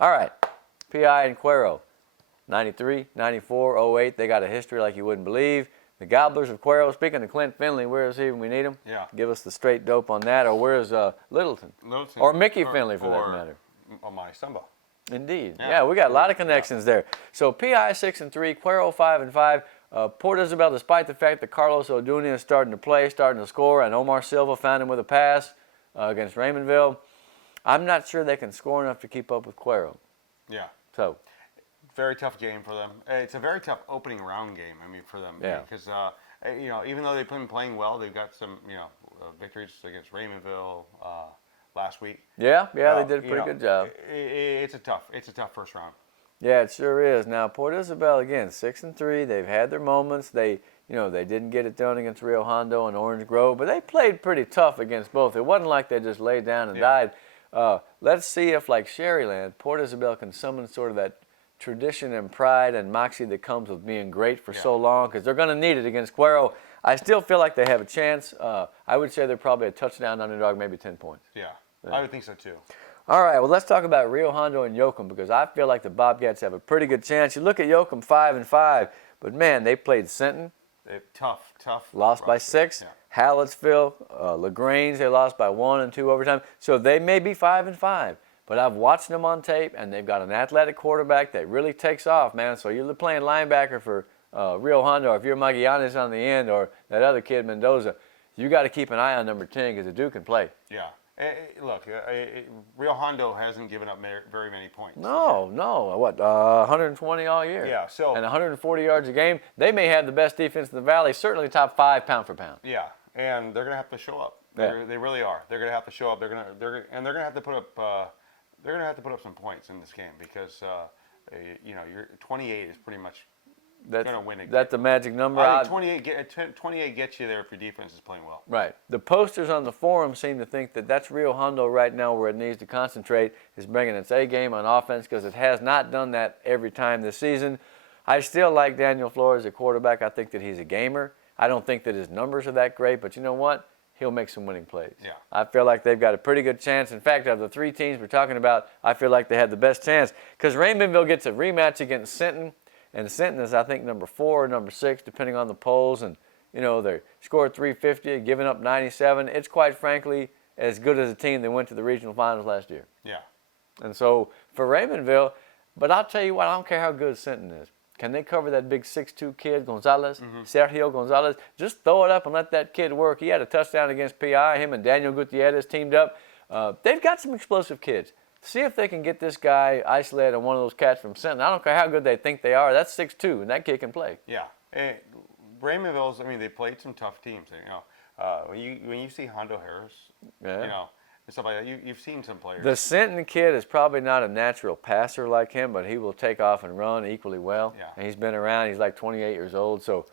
All right, PI and Quero, 93, 94, 08. They got a history like you wouldn't believe. The Gobblers of Quero. Speaking of Clint Finley, where is he when we need him? Yeah. Give us the straight dope on that. Or where's Littleton? Or Mickey Finley, for that matter. Or my Stumbo. Indeed. Yeah, we got a lot of connections there. So PI 6-3, Quero 5-5. Port Isabel, despite the fact that Carlos O'Dunia is starting to play, starting to score, and Omar Silva found him with a pass against Raymondville, I'm not sure they can score enough to keep up with Quero. Yeah. So. Very tough game for them. It's a very tough opening round game, for them. Yeah. Because, even though they've been playing well, they've got some, victories against Raymondville last week. Yeah, they did a pretty good job. It's a tough first round. Yeah, it sure is. Now, Port Isabel, again, 6-3. They've had their moments. They didn't get it done against Rio Hondo and Orange Grove, but they played pretty tough against both. It wasn't like they just laid down and died. Let's see if, like Sherryland, Port Isabel can summon sort of that tradition and pride and moxie that comes with being great for so long, because they're going to need it against Quero. I still feel like they have a chance. I would say they're probably a touchdown underdog, maybe 10 points. Yeah, I would think so too. All right, well, let's talk about Rio Hondo and Yokum, because I feel like the Bobcats have a pretty good chance. You look at Yokum 5-5, but man, they played Sinton. They're tough. Lost by 6. Yeah. Hallettsville, LaGrange, they lost by 1 and 2 overtime. So they may be 5-5. But I've watched them on tape, and they've got an athletic quarterback that really takes off, man. So you're playing linebacker for Rio Hondo, or if you're Magallanes on the end, or that other kid, Mendoza, you got to keep an eye on number 10, because the dude can play. Yeah. Look, Rio Hondo hasn't given up very many points. No. What, 120 all year? Yeah. So and 140 yards a game. They may have the best defense in the Valley, certainly top 5 pound for pound. Yeah, and they're going to have to show up. They really are. They're going to have to show up. They're going to have to put up. They're going to have to put up some points in this game, because your 28 is pretty much going to win it. That's the magic number. I think 28 gets you there if your defense is playing well. Right. The posters on the forum seem to think that that's Rio Hondo right now, where it needs to concentrate, is bringing its A game on offense, because it has not done that every time this season. I still like Daniel Flores at quarterback. I think that he's a gamer. I don't think that his numbers are that great, but you know what? He'll make some winning plays. Yeah. I feel like they've got a pretty good chance. In fact, of the 3 teams we're talking about, I feel like they have the best chance, because Raymondville gets a rematch against Sinton, and Sinton is, I think, number 4 or number 6, depending on the polls, and they scored 350, giving up 97. It's quite frankly as good as a team that went to the regional finals last year. Yeah. And so for Raymondville, but I'll tell you what, I don't care how good Sinton is. Can they cover that big 6'2" kid, Gonzalez, Sergio Gonzalez? Just throw it up and let that kid work. He had a touchdown against PI. Him and Daniel Gutierrez teamed up. They've got some explosive kids. See if they can get this guy isolated on one of those cats from Sinton. I don't care how good they think they are. That's 6'2", and that kid can play. Yeah. Raymondville's, they played some tough teams. When you see Hondo Harris, and stuff like that, you've seen some players. The Sinton kid is probably not a natural passer like him, but he will take off and run equally well. Yeah. And he's been around. He's like 28 years old. So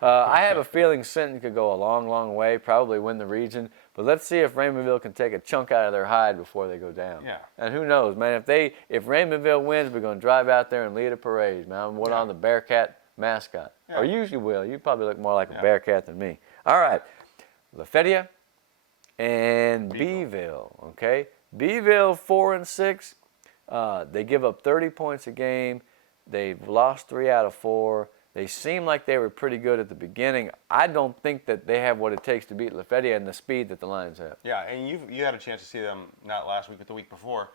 I have a feeling Sinton could go a long, long way, probably win the region. But let's see if Raymondville can take a chunk out of their hide before they go down. Yeah. And who knows, man, if Raymondville wins, we're going to drive out there and lead a parade, man. Put on the Bearcat mascot. Yeah. Or usually will. You probably look more like a Bearcat than me. All right. Feria and Beeville, okay? Beeville 4-6. They give up 30 points a game. They've lost 3 out of 4. They seem like they were pretty good at the beginning. I don't think that they have what it takes to beat Feria and the speed that the Lions have. Yeah, and you had a chance to see them not last week but the week before.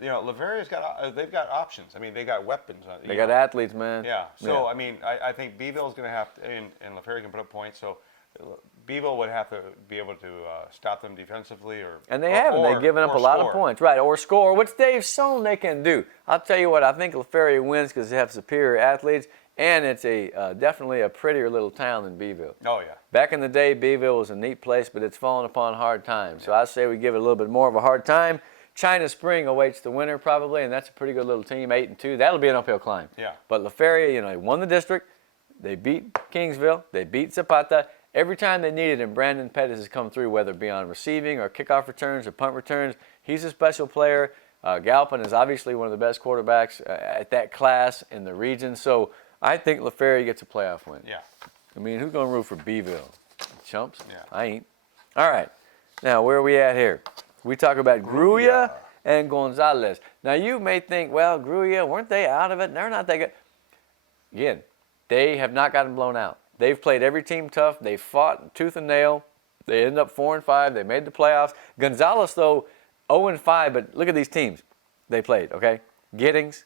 Yeah. Feria's they've got options. They got weapons. They got athletes, man. Yeah. So I think Beeville's going to have to, and Feria can put up points. So Beeville would have to be able to stop them defensively, and they haven't. They've given up a lot of points, right? Or score, which they've shown they can do. I'll tell you what, I think Feria wins because they have superior athletes, and it's definitely a prettier little town than Beeville. Oh yeah. Back in the day, Beeville was a neat place, but it's fallen upon hard times. So I say we give it a little bit more of a hard time. China Spring awaits the winner probably, and that's a pretty good little team, 8-2. That'll be an uphill climb. Yeah. But Feria, they won the district. They beat Kingsville. They beat Zapata. Every time they needed him, Brandon Pettis has come through, whether it be on receiving or kickoff returns or punt returns. He's a special player. Galpin is obviously one of the best quarterbacks at that class in the region. So I think Feria gets a playoff win. Yeah. Who's going to root for Beeville? Chumps? Yeah. I ain't. All right. Now, where are we at here? We talk about Gruya and Gonzalez. Now, you may think, well, Gruya, weren't they out of it? And they're not that good. Again, they have not gotten blown out. They've played every team tough. They fought tooth and nail. They ended up 4-5. They made the playoffs. Gonzalez, though, 0-5, but look at these teams they played, okay? Giddings,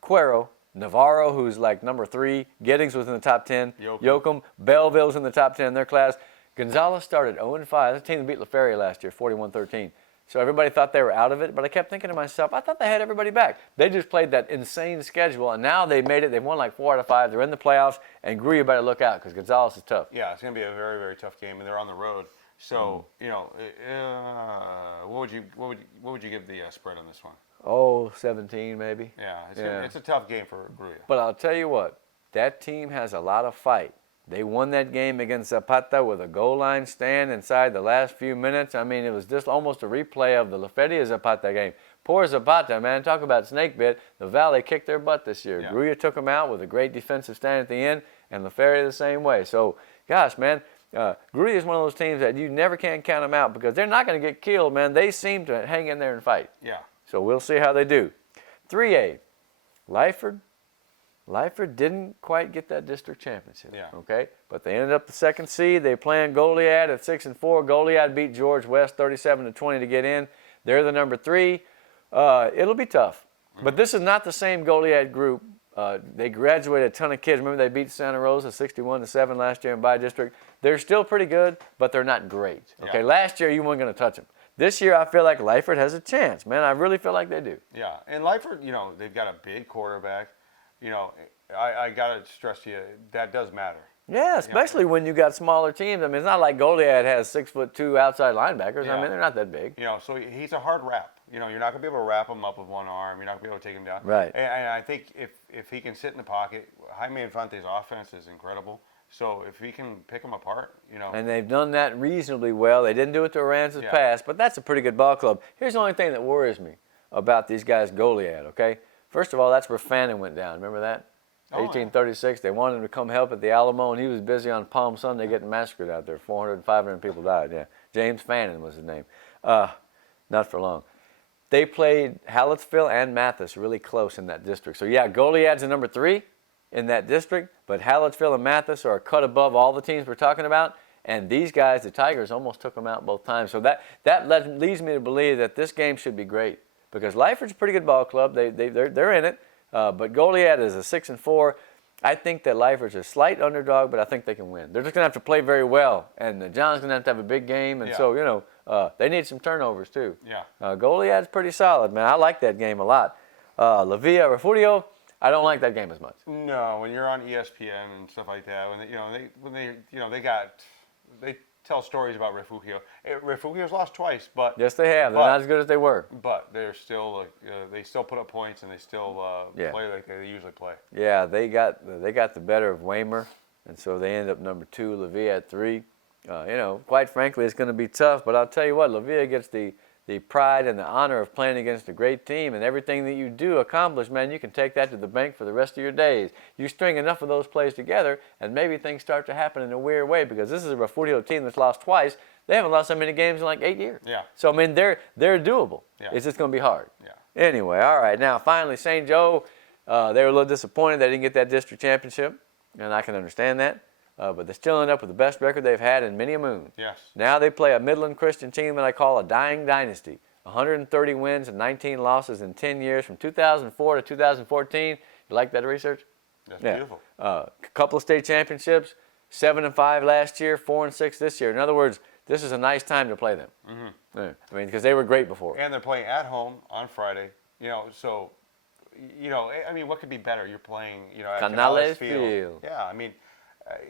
Quero, Navarro, who's like number 3. Giddings was in the top 10. Yokum. Belleville's in the top 10 in their class. Gonzalez started 0-5. That's a team that beat Feria last year, 41-13. So everybody thought they were out of it, but I kept thinking to myself, I thought they had everybody back. They just played that insane schedule, and now they made it. They've won like 4 out of 5. They're in the playoffs, and Gruya better look out because Gonzalez is tough. Yeah, it's going to be a very, very tough game, and they're on the road. So, what would you give the spread on this one? Oh, 17 maybe. Yeah, it's a tough game for Gruya. But I'll tell you what, that team has a lot of fight. They won that game against Zapata with a goal line stand inside the last few minutes. I mean, it was just almost a replay of the Feria Zapata game. Poor Zapata, man, talk about snake bit. The Valley kicked their butt this year. Yeah. Gruya took them out with a great defensive stand at the end, and the Feria the same way. So, gosh, man, Gruya is one of those teams that you never can count them out because they're not going to get killed, man. They seem to hang in there and fight. Yeah. So we'll see how they do. 3A, Lyford. Lyford didn't quite get that district championship, okay? But they ended up the 2nd seed. They playing Goliad at 6-4. Goliad beat George West 37-20 to get in. They're the number 3. It'll be tough. But this is not the same Goliad group. They graduated a ton of kids. Remember they beat Santa Rosa 61-7 last year in bi-district. They're still pretty good, but they're not great, okay? Last year you weren't going to touch them. This year I feel like Lyford has a chance, man. I really feel like they do. Yeah, and Lyford, they've got a big quarterback. I got to stress to you, that does matter. Yeah, especially when you got smaller teams. I mean, it's not like Goliad has 6'2" outside linebackers. Yeah. I mean, they're not that big. So he's a hard wrap. You're not going to be able to wrap him up with one arm. You're not going to be able to take him down. Right. And I think if he can sit in the pocket, Jaime Infante's offense is incredible. So if he can pick them apart, And they've done that reasonably well. They didn't do it to Aransas Pass, but that's a pretty good ball club. Here's the only thing that worries me about these guys, Goliad, okay? First of all, that's where Fannin went down. Remember that? 1836. They wanted him to come help at the Alamo, and he was busy on Palm Sunday getting massacred out there. 400, 500 people died, yeah. James Fannin was his name. Not for long. They played Hallettsville and Mathis really close in that district. So, yeah, Goliad's the number 3 in that district, but Hallettsville and Mathis are a cut above all the teams we're talking about. And these guys, the Tigers, almost took them out both times. So that leads me to believe that this game should be great because Lyford's a pretty good ball club. They're in it. But Goliad is a 6-4. I think that Lyford's a slight underdog, but I think they can win. They're just going to have to play very well, and John's going to have a big game, and so, they need some turnovers too. Yeah. Goliad's pretty solid, man. I like that game a lot. Refugio, I don't like that game as much. No, when you're on ESPN and stuff like that, they tell stories about Refugio. Refugio's lost twiise, but yes, they have. They're not as good as they were. But they're still they still put up points and they still play like they usually play. Yeah, they got the better of Weimar, and so they end up number 2. Levia at 3. Quite frankly, it's going to be tough. But I'll tell you what, Levia gets the pride and the honor of playing against a great team, and everything that you do accomplish, man, you can take that to the bank for the rest of your days. You string enough of those plays together, and maybe things start to happen in a weird way because this is a Refugio team that's lost twice. They haven't lost so many games in like 8 years. Yeah. So, I mean, they're doable. Yeah. It's just going to be hard. Yeah. Anyway, all right. Now, finally, St. Joe, they were a little disappointed they didn't get that district championship, and I can understand that. But they still end up with the best record they've had in many a moon. Yes. Now they play a Midland Christian team that I call a dying dynasty. 130 wins and 19 losses in 10 years from 2004 to 2014. You like that research? That's beautiful. A couple of state championships, 7-5 last year, 4-6 this year. In other words, this is a nice time to play them. Mm-hmm. Yeah. I mean, because they were great before. And they're playing at home on Friday. So, I mean, what could be better? You're playing, at Canales Field. Yeah, I mean,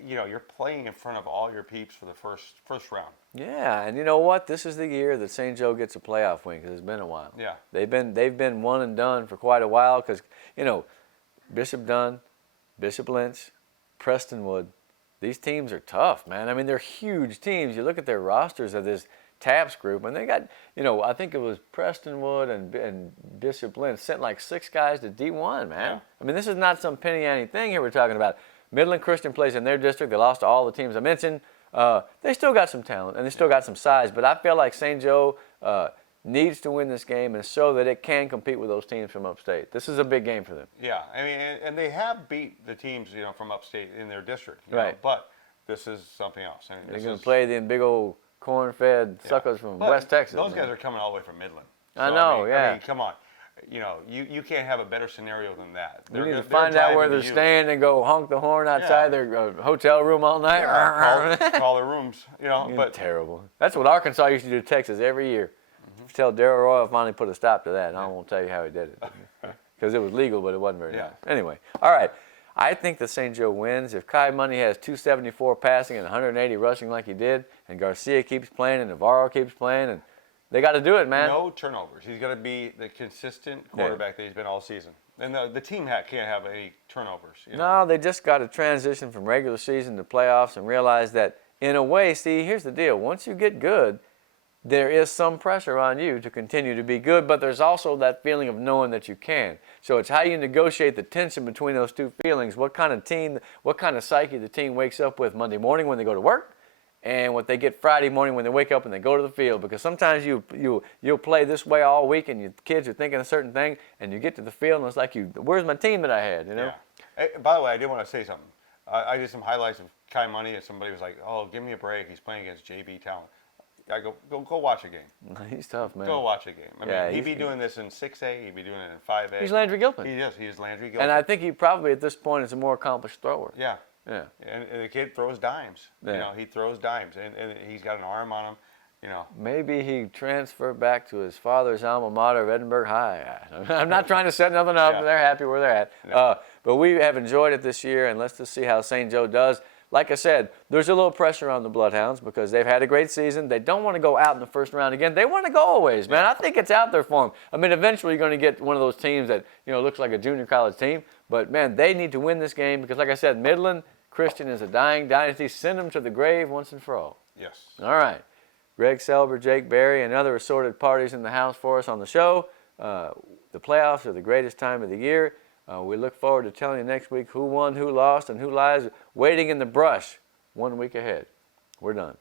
you're playing in front of all your peeps for the first round. Yeah, and you know what? This is the year that St. Joe gets a playoff win because it's been a while. Yeah. They've been one and done for quite a while because, Bishop Dunn, Bishop Lynch, Prestonwood, these teams are tough, man. I mean, they're huge teams. You look at their rosters of this TAPS group, and they got, I think it was Prestonwood and Bishop Lynch sent like 6 guys to D1, man. Yeah. I mean, this is not some penny-ante thing here we're talking about. Midland Christian plays in their district. They lost to all the teams I mentioned. They still got some talent, and they still got some size. But I feel like St. Joe, needs to win this game and show that it can compete with those teams from upstate. This is a big game for them. Yeah, I mean, and they have beat the teams, from upstate in their district. Right. But this is something else. I mean, They're going to play them big old corn-fed suckers from West Texas. Those guys are coming all the way from Midland. So, I know, I mean, come on. You can't have a better scenario than that. We need to find out where they're staying and go honk the horn outside their hotel room all night. Yeah, call their rooms, But terrible. That's what Arkansas used to do to Texas every year. Tell Darrell Royal finally put a stop to that. And I won't tell you how he did it. Because it was legal, but it wasn't very nice. Anyway, all right. I think that St. Joe wins. If Kai Money has 274 passing and 180 rushing like he did, and Garcia keeps playing and Navarro keeps playing, and they got to do it, man. No turnovers. He's got to be the consistent quarterback that he's been all season. And the team can't have any turnovers. No, they just got to transition from regular season to playoffs and realize that, in a way, see, here's the deal. Once you get good, there is some pressure on you to continue to be good, but there's also that feeling of knowing that you can. So it's how you negotiate the tension between those two feelings, what kind of team, what kind of psyche the team wakes up with Monday morning when they go to work, and what they get Friday morning when they wake up and they go to the field. Because sometimes you'll play this way all week and your kids are thinking a certain thing, and you get to the field and it's like, where's my team that I had, Yeah. Hey, by the way, I did want to say something. I did some highlights of Kai Money, and somebody was like, oh, give me a break. He's playing against JV talent. I go watch a game. He's tough, man. Go watch a game. I mean, he'd be doing this in 6A. He'd be doing it in 5A. He's Landry Gilpin. He is. He's Landry Gilpin. And I think he probably at this point is a more accomplished thrower. Yeah. Yeah. And the kid throws dimes. Yeah. He throws dimes, and he's got an arm on him. Maybe he transferred back to his father's alma mater of Edinburgh High. I'm not trying to set nothing up. Yeah. They're happy where they're at. Yeah. But we have enjoyed it this year, and let's just see how St. Joe does. Like I said, there's a little pressure on the Bloodhounds because they've had a great season. They don't want to go out in the first round again. They want to go always, man. I think it's out there for them. I mean, eventually you're going to get one of those teams that, looks like a junior college team. But, man, they need to win this game because, like I said, Midland Christian is a dying dynasty. Send them to the grave once and for all. Yes. All right. Greg Selber, Jake Berry, and other assorted parties in the house for us on the show. The playoffs are the greatest time of the year. We look forward to telling you next week who won, who lost, and who lies waiting in the brush 1 week ahead. We're done.